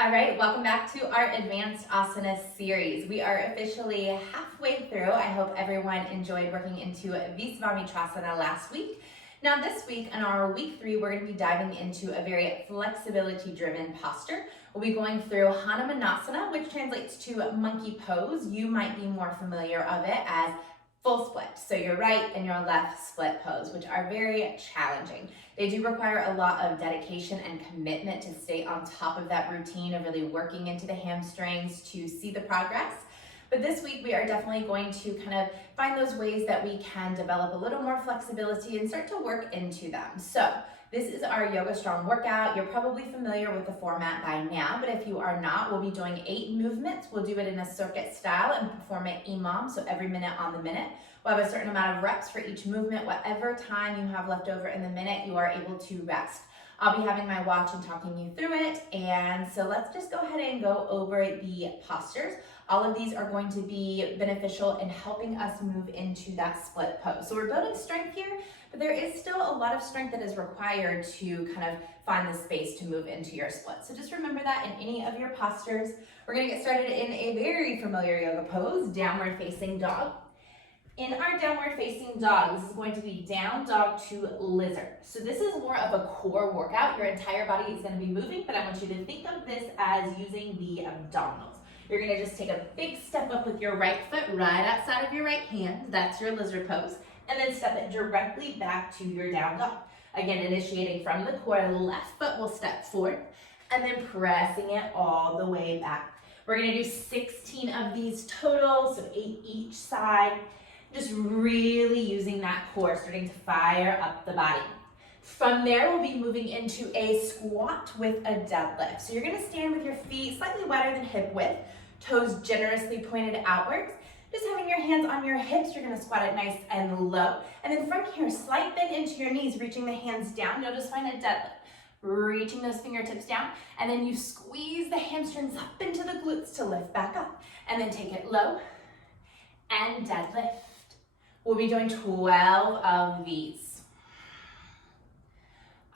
All right, welcome back to our Advanced Asana series. We are officially halfway through. I hope everyone enjoyed working into Visvamitrasana last week. Now this week, in our week 3, we're going to be diving into a very flexibility-driven posture. We'll be going through Hanumanasana, which translates to monkey pose. You might be more familiar of it as full split. So your right and your left split pose, which are very challenging. They do require a lot of dedication and commitment to stay on top of that routine of really working into the hamstrings to see the progress. But this week we are definitely going to kind of find those ways that we can develop a little more flexibility and start to work into them. So this is our Yoga Strong workout. You're probably familiar with the format by now, but if you are not, we'll be doing 8 movements. We'll do it in a circuit style and perform it imam, so every minute on the minute. We'll have a certain amount of reps for each movement. Whatever time you have left over in the minute, you are able to rest. I'll be having my watch and talking you through it. And so let's just go ahead and go over the postures. All of these are going to be beneficial in helping us move into that split pose. So we're building strength here, but there is still a lot of strength that is required to kind of find the space to move into your split. So just remember that in any of your postures. We're gonna get started in a very familiar yoga pose, downward facing dog. In our downward facing dog, this is going to be down dog to lizard. So this is more of a core workout. Your entire body is going to be moving, but I want you to think of this as using the abdominals. You're going to just take a big step up with your right foot right outside of your right hand. That's your lizard pose. And then step it directly back to your down dog. Again, initiating from the core, left foot will step forward and then pressing it all the way back. We're going to do 16 of these total, so 8 each side. Just really using that core, starting to fire up the body. From there, we'll be moving into a squat with a deadlift. So you're gonna stand with your feet slightly wider than hip width, toes generously pointed outwards. Just having your hands on your hips, you're gonna squat it nice and low. And then from here, slight bend into your knees, reaching the hands down. You'll just find a deadlift. Reaching those fingertips down, and then you squeeze the hamstrings up into the glutes to lift back up. And then take it low and deadlift. We'll be doing 12 of these.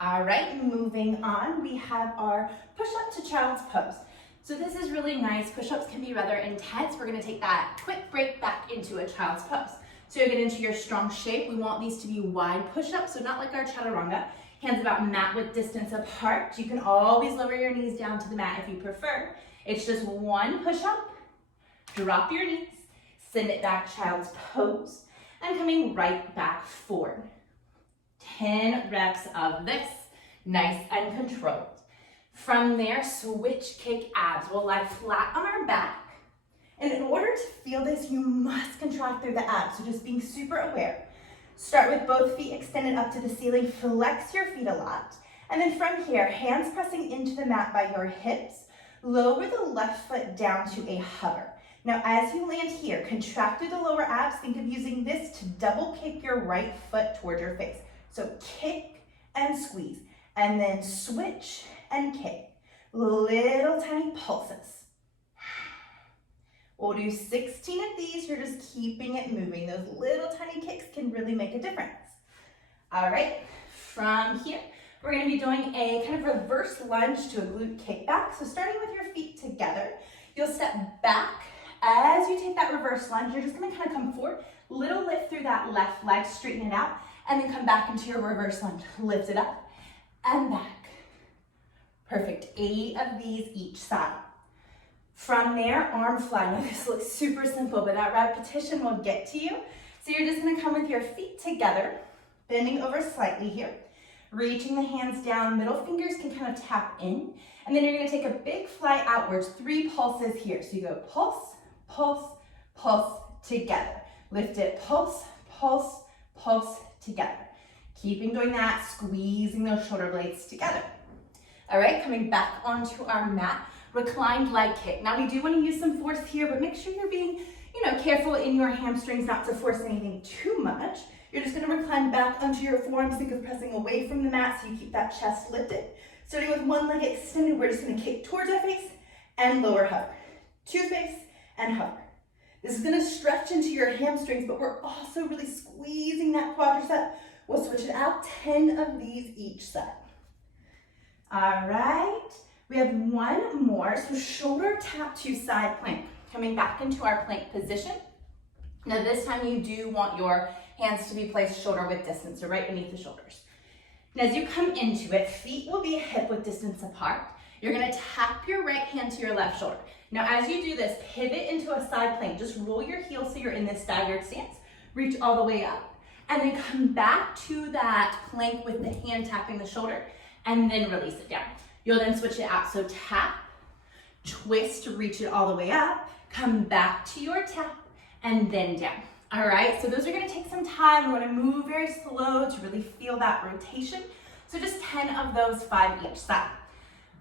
All right, moving on, we have our push-up to child's pose. So this is really nice. Push-ups can be rather intense. We're gonna take that quick break back into a child's pose. So you get into your strong shape. We want these to be wide push-ups, so not like our chaturanga. Hands about mat width distance apart. You can always lower your knees down to the mat if you prefer. It's just one push-up, drop your knees, send it back child's pose, and coming right back forward. 10 reps of this, nice and controlled. From there, switch kick abs. We'll lie flat on our back. And in order to feel this, you must contract through the abs, so just being super aware. Start with both feet extended up to the ceiling, flex your feet a lot. And then from here, hands pressing into the mat by your hips, lower the left foot down to a hover. Now, as you land here, contract through the lower abs. Think of using this to double kick your right foot towards your face. So kick and squeeze, and then switch and kick. Little tiny pulses. We'll do 16 of these. You're just keeping it moving. Those little tiny kicks can really make a difference. All right, from here, we're gonna be doing a kind of reverse lunge to a glute kickback. So starting with your feet together, you'll step back. As you take that reverse lunge, you're just gonna kind of come forward, little lift through that left leg, straighten it out, and then come back into your reverse lunge. Lift it up and back. Perfect, 8 of these each side. From there, arm fly. Now this looks super simple, but that repetition will get to you. So you're just gonna come with your feet together, bending over slightly here, reaching the hands down, middle fingers can kind of tap in, and then you're gonna take a big fly outwards, 3 pulses here. So you go pulse, pulse, pulse together. Lift it, pulse, pulse, pulse together. Keeping doing that, squeezing those shoulder blades together. All right, coming back onto our mat, reclined leg kick. Now we do want to use some force here, but make sure you're being, careful in your hamstrings not to force anything too much. You're just gonna recline back onto your forearms. Think of pressing away from the mat so you keep that chest lifted. Starting with one leg extended, we're just gonna kick towards our face and lower hover. To face and hover. This is gonna stretch into your hamstrings, but we're also really squeezing that quadricep. We'll switch it out, 10 of these each side. All right, We have one more, so shoulder tap to side plank. Coming back into our plank position. Now this time you do want your hands to be placed shoulder width distance, so right beneath the shoulders. And as you come into it, feet will be hip width distance apart. You're gonna tap your right hand to your left shoulder. Now as you do this, pivot into a side plank. Just roll your heels so you're in this staggered stance. Reach all the way up. And then come back to that plank with the hand tapping the shoulder, and then release it down. You'll then switch it out. So tap, twist to reach it all the way up, come back to your tap, and then down. All right, so those are gonna take some time. We wanna move very slow to really feel that rotation. So just 10 of those, 5 each side.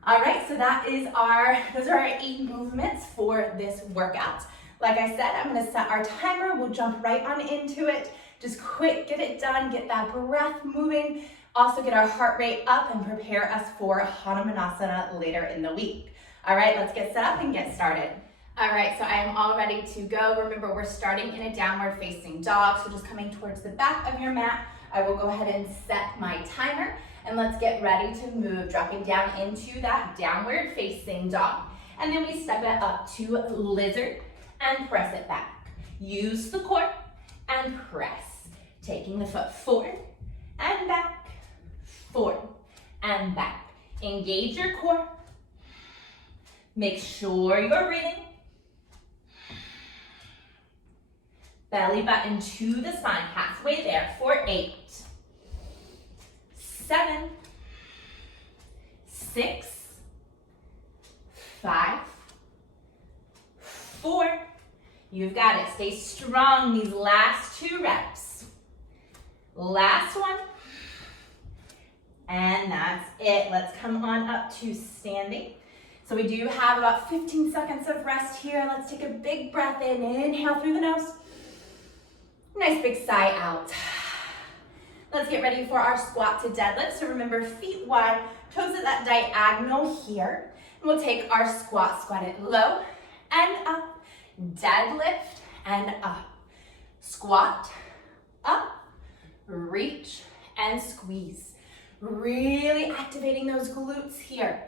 All right, so those are our 8 movements for this workout. Like I said, I'm gonna set our timer. We'll jump right on into it. Just quick, get it done, get that breath moving. Also get our heart rate up and prepare us for Hanumanasana later in the week. All right, let's get set up and get started. All right, so I am all ready to go. Remember, we're starting in a downward facing dog, so just coming towards the back of your mat. I will go ahead and set my timer, and let's get ready to move, dropping down into that downward facing dog. And then we step it up to lizard and press it back. Use the core and press. Taking the foot forward and back, forward and back. Engage your core. Make sure you're breathing. Belly button to the spine, halfway there for 8, 7, 6, 5, 4. You've got it. Stay strong these last 2 reps. Last one. And that's it. Let's come on up to standing. So we do have about 15 seconds of rest here. Let's take a big breath in. Inhale through the nose. Nice big sigh out. Let's get ready for our squat to deadlift. So remember, feet wide, toes at that diagonal here. And we'll take our squat, squat it low and up, deadlift and up. Squat, up, reach and squeeze. Really activating those glutes here.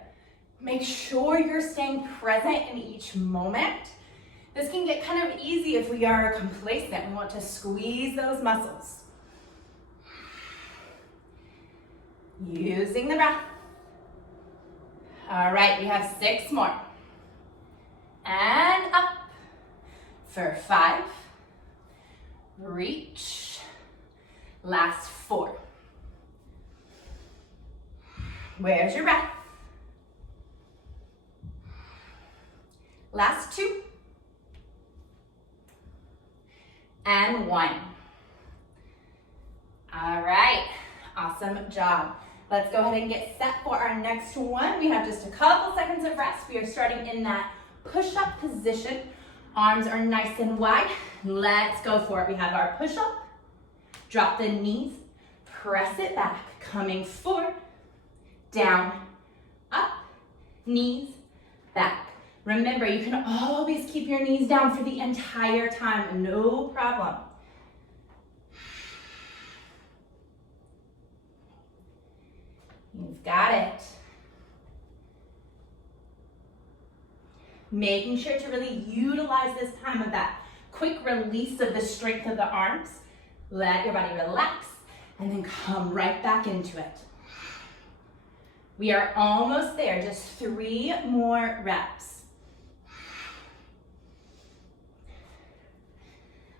Make sure you're staying present in each moment. This can get kind of easy if we are complacent. We want to squeeze those muscles. Using the breath. All right, we have 6 more. And up for 5. Reach. Last 4. Where's your breath? Last 2. And 1. All right, awesome job. Let's go ahead and get set for our next one. We have just a couple seconds of rest. We are starting in that push-up position. Arms are nice and wide. Let's go for it. We have our push-up. Drop the knees, press it back, coming forward, down, up, knees, back. Remember, you can always keep your knees down for the entire time, no problem. You've got it. Making sure to really utilize this time of that quick release of the strength of the arms. Let your body relax and then come right back into it. We are almost there, just 3 more reps.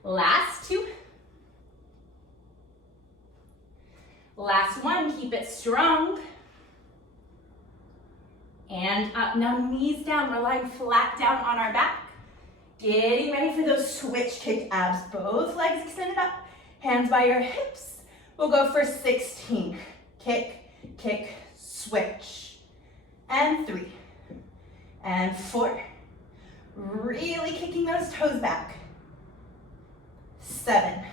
Last 2. Last 1, keep it strong. And up, now knees down, we're lying flat down on our back. Getting ready for those switch kick abs. Both legs extended up, hands by your hips. We'll go for 16. Kick, kick, switch. And 3. And 4. Really kicking those toes back. 7,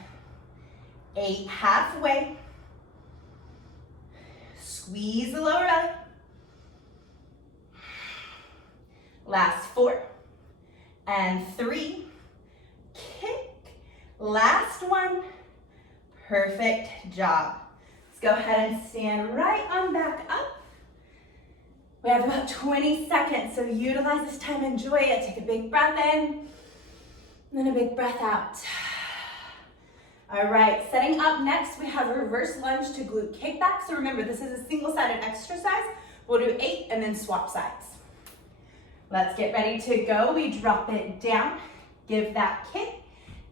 8, halfway. Squeeze the lower belly. Last 4 and 3. Kick. Last 1. Perfect job. Let's go ahead and stand right on back up. We have about 20 seconds, so utilize this time, enjoy it. Take a big breath in, and then a big breath out. All right, setting up next, we have a reverse lunge to glute kickback. So remember, this is a single-sided exercise. We'll do 8 and then swap sides. Let's get ready to go. We drop it down, give that kick,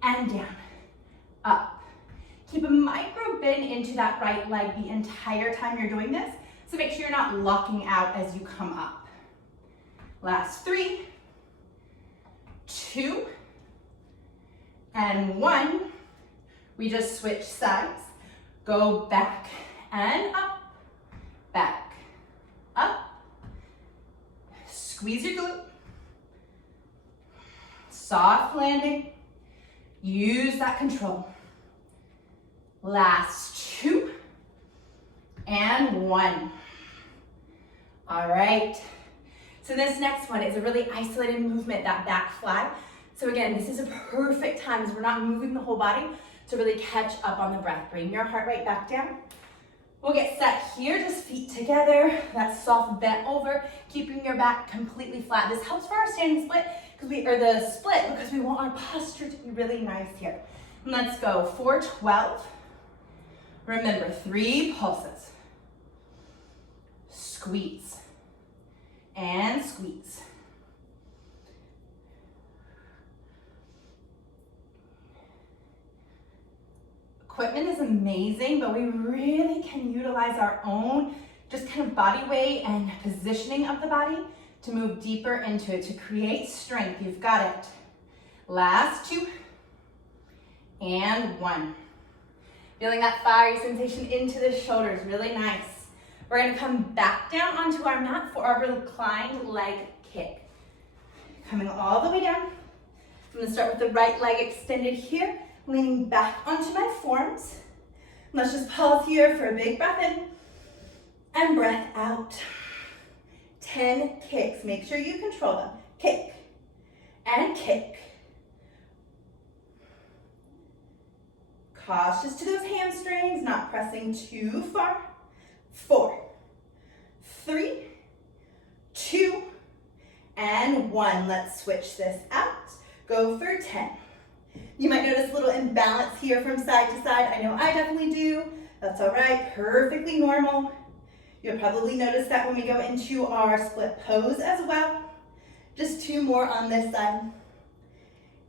and down, up. Keep a micro bend into that right leg the entire time you're doing this. So make sure you're not locking out as you come up. Last 3, 2, and 1. We just switch sides. Go back and up, back, up. Squeeze your glute. Soft landing. Use that control. Last 2 and 1. All right. So this next one is a really isolated movement, that back fly. So again, this is a perfect time as we're not moving the whole body to really catch up on the breath. Bring your heart rate back down. We'll get set here, just feet together, that soft bent over, keeping your back completely flat. This helps for our standing split, because we want our posture to be really nice here. And let's go for 12. Remember, 3 pulses. Squeeze and squeeze. Equipment is amazing, but we really can utilize our own just kind of body weight and positioning of the body to move deeper into it, to create strength. You've got it. Last 2 and 1. Feeling that fiery sensation into the shoulders, really nice. We're gonna come back down onto our mat for our reclined leg kick. Coming all the way down. I'm gonna start with the right leg extended here, leaning back onto my forearms. Let's just pause here for a big breath in and breath out. 10 kicks, make sure you control them. Kick and kick. Cautious to those hamstrings, not pressing too far. 4, 3, 2, and 1. Let's switch this out. Go for 10. You might notice a little imbalance here from side to side. I know I definitely do. That's all right, perfectly normal. You'll probably notice that when we go into our split pose as well. Just 2 more on this side.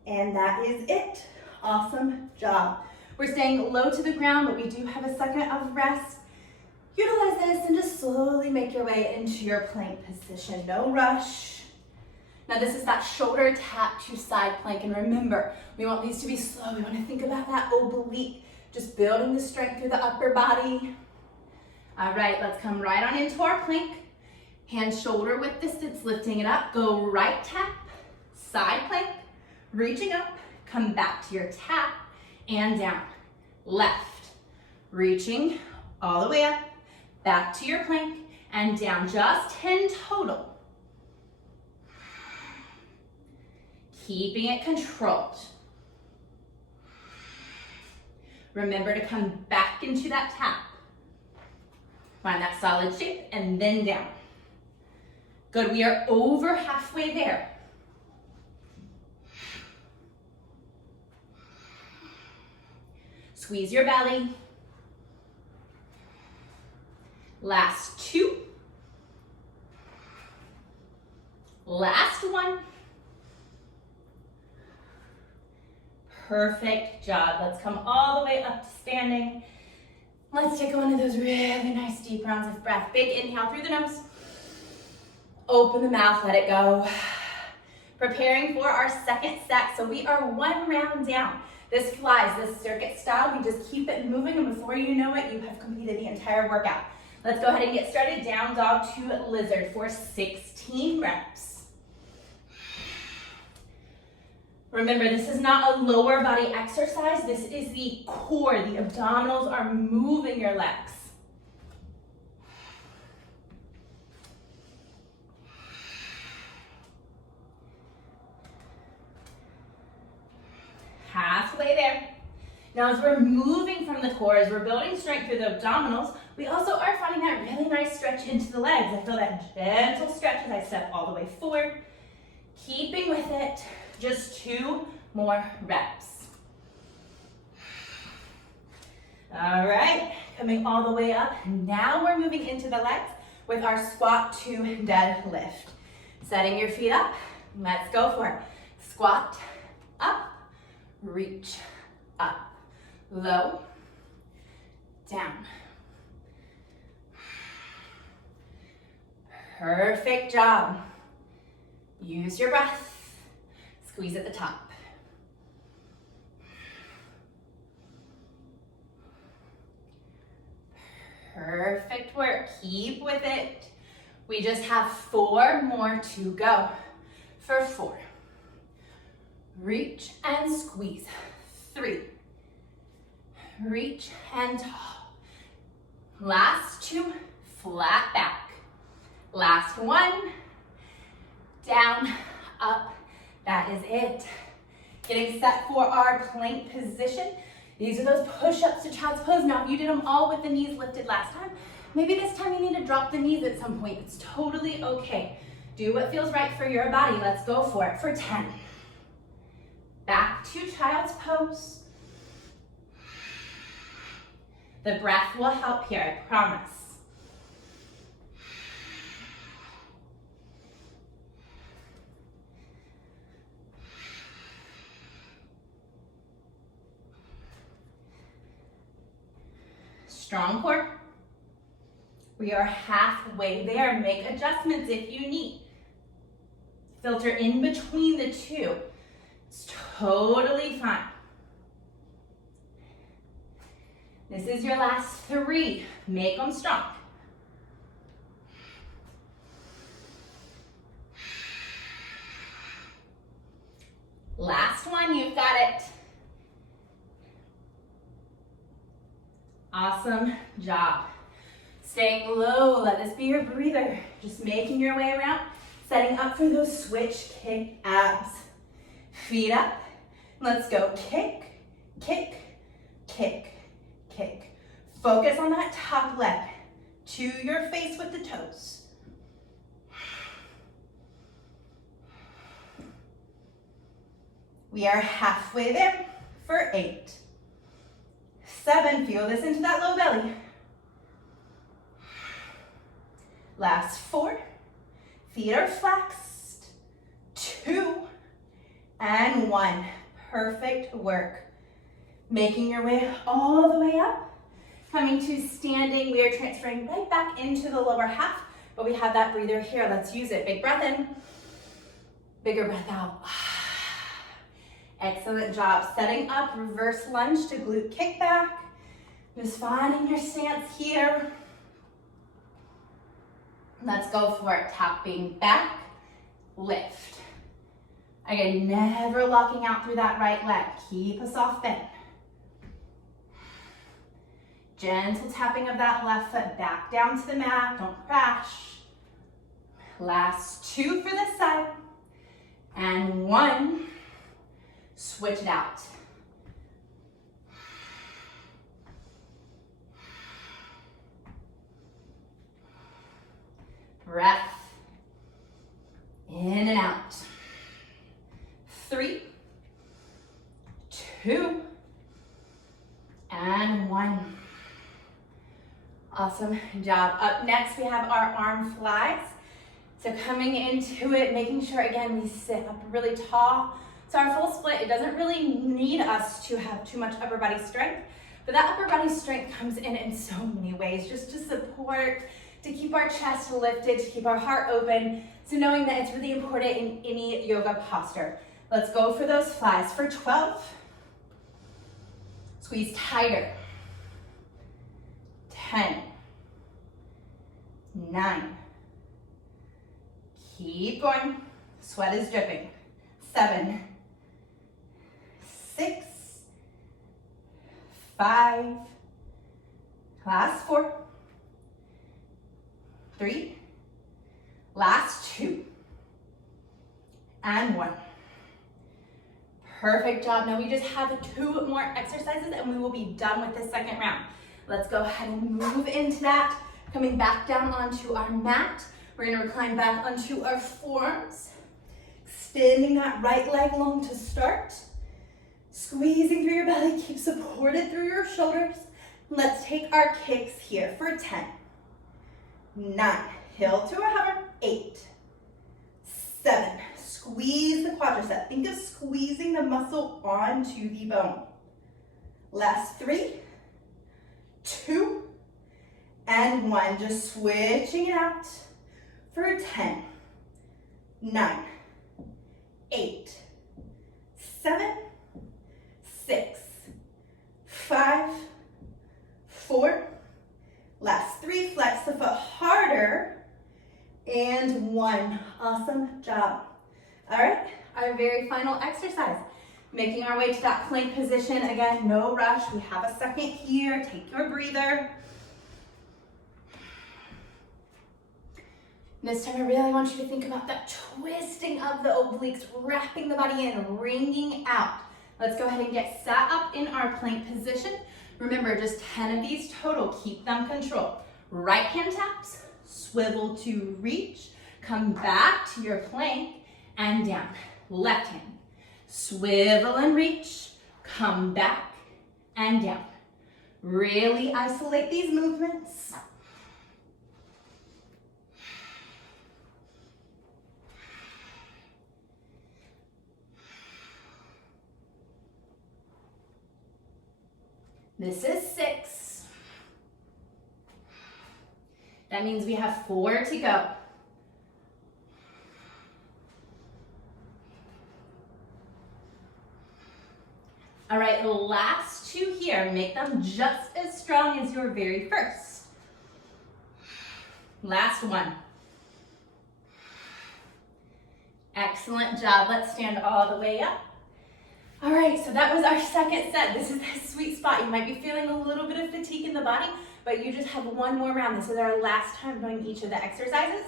And that is it. Awesome job. We're staying low to the ground, but we do have a second of rest. Utilize this and just slowly make your way into your plank position. No rush. Now this is that shoulder tap to side plank. And remember, we want these to be slow. We want to think about that oblique, just building the strength through the upper body. All right, let's come right on into our plank. Hand shoulder width distance, lifting it up. Go right tap, side plank, reaching up, come back to your tap and down. Left, reaching all the way up, back to your plank and down. Just 10 total. Keeping it controlled. Remember to come back into that tap. Find that solid shape and then down. Good, we are over halfway there. Squeeze your belly. Last 2. Last 1. Perfect job. Let's come all the way up to standing. Let's take one of those really nice deep rounds of breath. Big inhale through the nose. Open the mouth, let it go. Preparing for our second set. So we are 1 round down. This flies, this circuit style. We just keep it moving, and before you know it, you have completed the entire workout. Let's go ahead and get started. Down dog to lizard for 16 reps. Remember, this is not a lower body exercise. This is the core. The abdominals are moving your legs. Halfway there. Now as we're moving from the core, as we're building strength through the abdominals, we also are finding that really nice stretch stretch into the legs. I feel that gentle stretch as I step all the way forward. Keeping with it, just 2 more reps. All right, coming all the way up. Now we're moving into the legs with our squat to deadlift. Setting your feet up, let's go for it. Squat, up, reach, up, low, down. Perfect job. Use your breath. Squeeze at the top. Perfect work. Keep with it. We just have 4 more to go. For 4. Reach and squeeze. 3. Reach and tall. Last 2, flat back. Last 1, down, up. That is it. Getting set for our plank position. These are those push-ups to child's pose. Now, if you did them all with the knees lifted last time, maybe this time you need to drop the knees at some point. It's totally okay. Do what feels right for your body. Let's go for it for 10. Back to child's pose. The breath will help here, I promise. Strong core. We are halfway there. Make adjustments if you need. Filter in between the 2. It's totally fine. This is your last 3. Make them strong. Last one, you've got it. Awesome job. Staying low, let this be your breather. Just making your way around, setting up for those switch kick abs. Feet up, let's go. Kick, kick, kick, kick. Focus on that top leg. To your face with the toes. We are halfway there for 8. 7, feel this into that low belly. Last 4, feet are flexed. 2, and 1. Perfect work. Making your way all the way up. Coming to standing, we are transferring right back into the lower half, but we have that breather here. Let's use it. Big breath in, bigger breath out. Excellent job. Setting up, reverse lunge to glute kickback. Just finding your stance here. Let's go for it. Tapping back, lift. Again, never locking out through that right leg. Keep a soft bend. Gentle tapping of that left foot back down to the mat. Don't crash. Last 2 for this side. And 1. Switch it out. Breath. In and out. 3, 2, and 1. Awesome job. Up next, we have our arm flies. So coming into it, making sure, again, we sit up really tall. So our full split, it doesn't really need us to have too much upper body strength, but that upper body strength comes in so many ways, just to support, to keep our chest lifted, to keep our heart open. So knowing that it's really important in any yoga posture. Let's go for those flies. For 12, squeeze tighter. 10, 9, keep going. Sweat is dripping. 7, 6, 5, last 4, 3, last 2, and 1. Perfect job. Now we just have 2 more exercises and we will be done with this second round. Let's go ahead and move into that Coming back down onto our mat. We're gonna recline back onto our forearms. Extending that right leg long to start. Squeezing through your belly, keep supported through your shoulders. Let's take our kicks here for 10, 9, heel to a hover, 8, 7, squeeze the quadricep. Think of squeezing the muscle onto the bone. Last 3, 2, and 1. Just switching it out for 10, 9, 8, 7, 6, 5, 4, last 3, flex the foot harder, and 1. Awesome job. All right, our very final exercise. Making our way to that plank position. Again, no rush. We have a second here. Take your breather. This time I really want you to think about that twisting of the obliques, wrapping the body in, wringing out. Let's go ahead and get sat up in our plank position. Remember, just 10 of these total. Keep them controlled. Right hand taps, swivel to reach, come back to your plank and down. Left hand, swivel and reach, come back and down. Really isolate these movements. This is 6. That means we have 4 to go. All right, last 2 here. Make them just as strong as your very first. Last 1. Excellent job. Let's stand all the way up. All right, so that was our second set. This is the sweet spot. You might be feeling a little bit of fatigue in the body, but you just have 1 more round. This is our last time doing each of the exercises.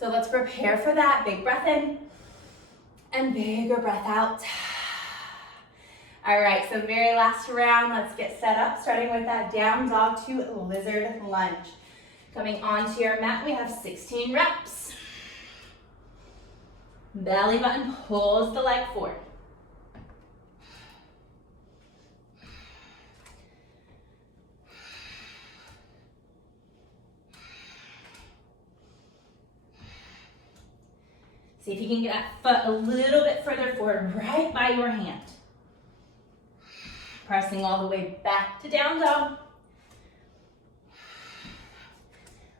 So let's prepare for that. Big breath in and bigger breath out. All right, so very last round. Let's get set up, starting with that down dog to lizard lunge. Coming onto your mat, we have 16 reps. Belly button pulls the leg forward. See if you can get that foot a little bit further forward, right by your hand. Pressing all the way back to down dog.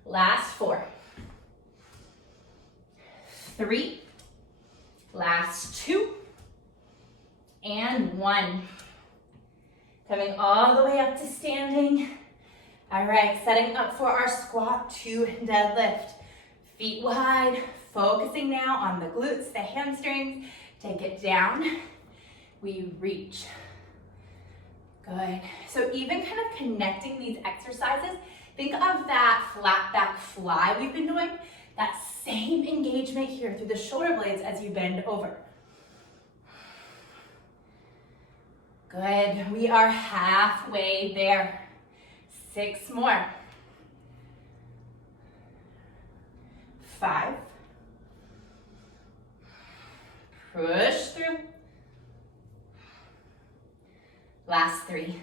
Last 4. 3. Last 2. And 1. Coming all the way up to standing. All right, setting up for our squat to deadlift. Feet wide. Focusing now on the glutes, the hamstrings. Take it down. We reach. Good. So even kind of connecting these exercises, think of that flat back fly we've been doing. That same engagement here through the shoulder blades as you bend over. Good. We are halfway there. 6 more. 5. Push through. Last 3.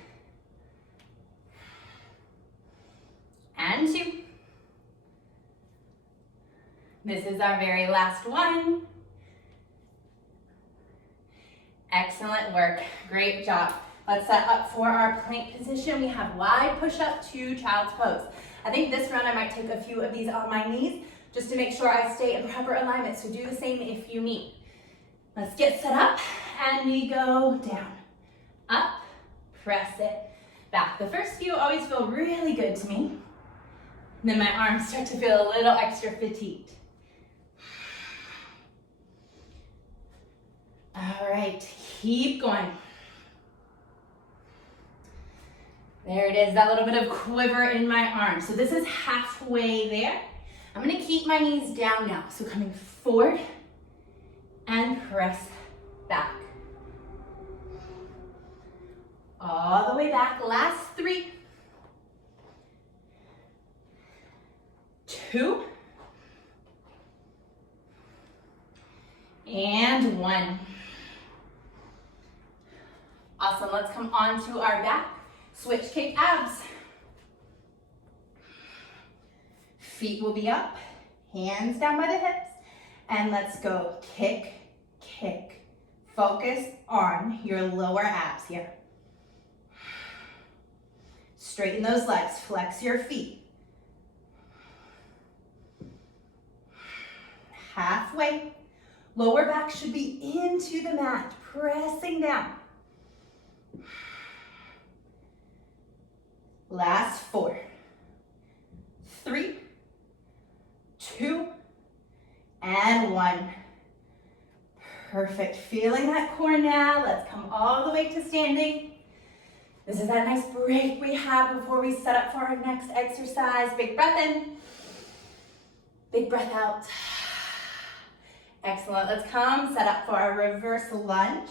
And 2. This is our very last one. Excellent work. Great job. Let's set up for our plank position. We have wide push-up to child's pose. I think this round I might take a few of these on my knees just to make sure I stay in proper alignment. So do the same if you need. Let's get set up and we go down, up, press it, back. The first few always feel really good to me. And then my arms start to feel a little extra fatigued. All right, keep going. There it is, that little bit of quiver in my arms. So this is halfway there. I'm gonna keep my knees down now. So coming forward and press back. All the way back, last 3. 2, and 1. Awesome, let's come onto our back. Switch kick abs. Feet will be up, hands down by the hips, and let's go kick, kick. Focus on your lower abs here. Straighten those legs, flex your feet. Halfway. Lower back should be into the mat, pressing down. Last 4, 3, 2, and 1. Perfect. Feeling that core now. Let's come all the way to standing. This is that nice break we have before we set up for our next exercise. Big breath in. Big breath out. Excellent. Let's come set up for our reverse lunge.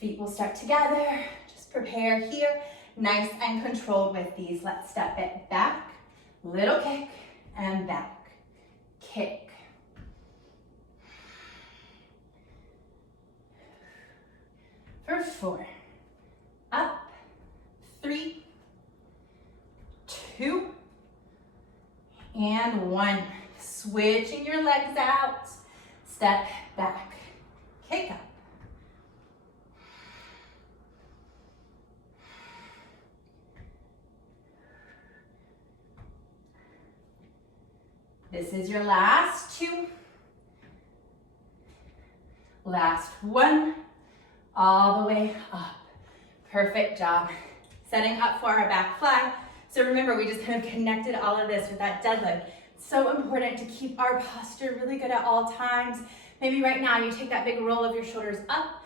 Feet will start together. Just prepare here. Nice and controlled with these. Let's step it back. Little kick and back. Kick. For 4. Up. 3, 2, and 1. Switching your legs out. Step back. Kick up. This is your last 2. Last 1. All the way up. Perfect job. Setting up for our back fly. So remember, we just kind of connected all of this with that deadlift. It's so important to keep our posture really good at all times. Maybe right now you take that big roll of your shoulders up,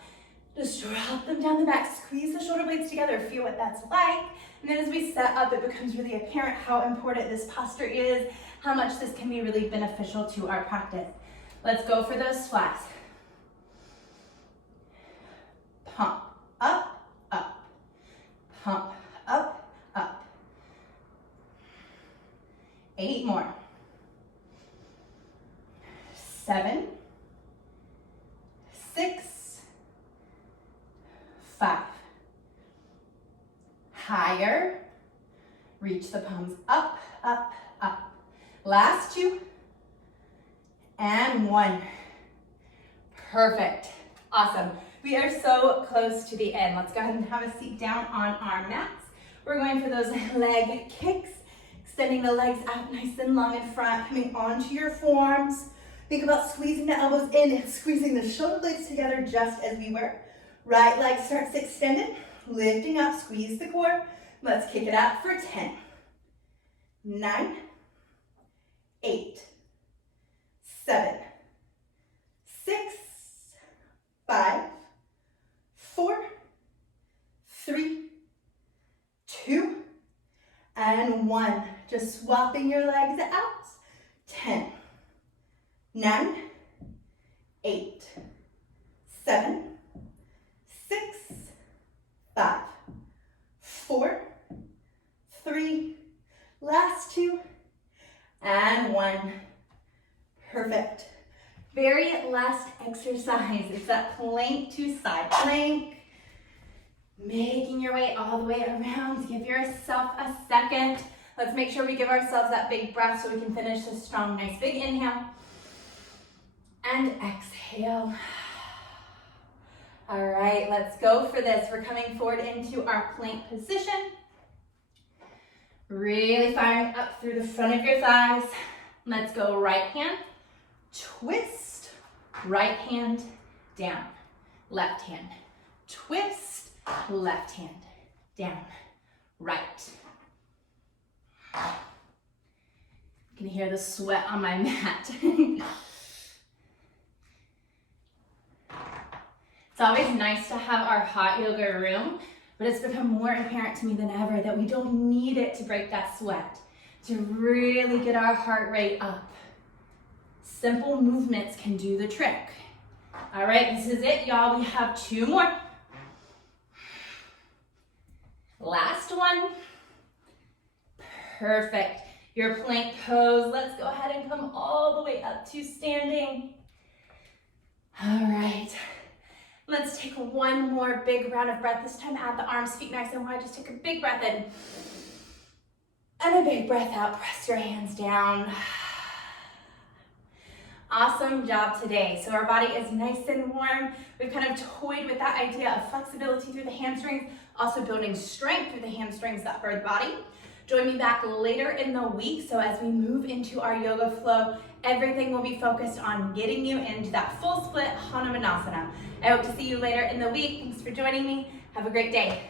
just drop them down the back, squeeze the shoulder blades together, feel what that's like. And then as we set up, it becomes really apparent how important this posture is, how much this can be really beneficial to our practice. Let's go for those flies. Pump, up, up. Pump, up, up. 8 more. 7, 6, 5. Higher. Reach the palms up, up, up. Last 2. And 1. Perfect. Awesome. We are so close to the end. Let's go ahead and have a seat down on our mats. We're going for those leg kicks, extending the legs out nice and long in front, coming onto your forearms. Think about squeezing the elbows in and squeezing the shoulder blades together just as we were. Right leg starts extended, lifting up, squeeze the core. Let's kick it out for 10, 9, 8, 7, 6, 5, 4, 3, 2, and 1. Just swapping your legs out. 10, 9, 8, 7, 6, 5, 4, 3, last 2, and 1. Perfect. Very last exercise is that plank to side plank. Making your way all the way around. Give yourself a second. Let's make sure we give ourselves that big breath so we can finish this strong, nice big inhale. And exhale. All right, let's go for this. We're coming forward into our plank position. Really firing up through the front of your thighs. Let's go right hand, twist, right hand, down, left hand, twist, left hand, down, right. You can hear the sweat on my mat. It's always nice to have our hot yoga room, but it's become more apparent to me than ever that we don't need it to break that sweat, to really get our heart rate up. Simple movements can do the trick. All right, this is it, y'all. We have 2 more. Last one. Perfect. your plank pose. Let's go ahead and come all the way up to standing. All right. Let's take one more big round of breath. This time add the arms, feet nice and wide. Just take a big breath in. And a big breath out. Press your hands down. Awesome job today. So our body is nice and warm. We've kind of toyed with that idea of flexibility through the hamstrings, also building strength through the hamstrings, the upper body. Join me back later in the week. So as we move into our yoga flow, everything will be focused on getting you into that full split Hanumanasana. I hope to see you later in the week. Thanks for joining me. Have a great day.